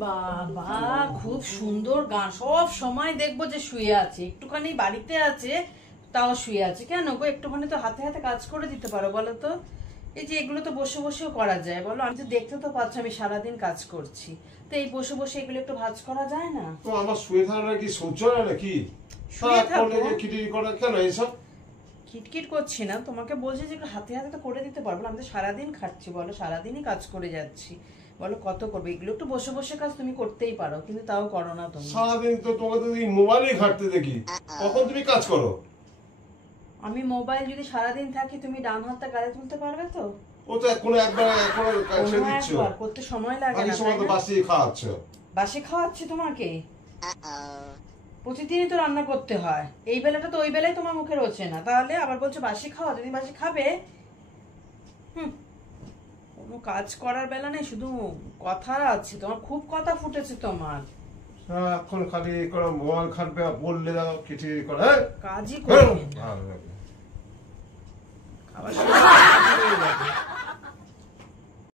বাবা, খুব সুন্দর গান। সব সময় দেখবো যে শুয়ে আছে, একটুখানি বাড়িতে আছে তাও শুয়ে আছে। কেন গো, একটুখানি তো হাতে হাতে কাজ করে দিতে পারো বলো তো। এই যে এগুলো তো বসে বসেও করা যায় বলো, আমি তো দেখতে তো পাচ্ছ আমি সারাদিন কাজ করছি, তো এই বসে বসে এগুলো একটু ভাঁজ করা যায় না? তো আমার শুয়ে থাকা কি সহ্য হয় নাকি? শুয়ে থাকো। খিটির করা কেন এইসব? কিটকিট করছি না, তোমাকে বলছি যে একটু হাতে হাতে তো করে দিতে পারবো না? আমি তো সারাদিন খাচ্ছি বলো, সারাদিনই কাজ করে যাচ্ছি বলো, কত করবে এগুলো? একটু বসে বসে কাজ তুমি করতেই পারো, কিন্তু তাও করো না তুমি। সারাদিন তো তোমাকে তো এই মোবাইলেই ঘাঁটতে দেখি, কখন তুমি কাজ করো? আমি মোবাইল যদি সারাদিন থাকি, তুমি ডান হাতটা গায়ে তুলতে পারবে তো? ও তো কোনো একবার ছেড়ে কোনো দিচ্ছ, একবার করতে সময় লাগে বাকি না, সময় তাই তো না? বাসি খাওয়াচ্ছ। বাসি খাওয়াচ্ছি তোমাকে? প্রতিদিনই তো রান্না করতে হয়, এই বেলাটা তো ওই বেলায় তোমার মুখে রোচে না, তাহলে আবার বলছো বাসি খাওয়া? তুমি বাসি খাবে? হুম, কোনো কাজ করার বেলা নেই, শুধু কথা আছে তোমার, খুব কথা ফুটেছে তোমার। এখন খালি করে মোবাইল ঘাঁটবে আর বললে দাও খিটির করে, হ্যাঁ? কাজই করবে না। হ্যাঁ। আবার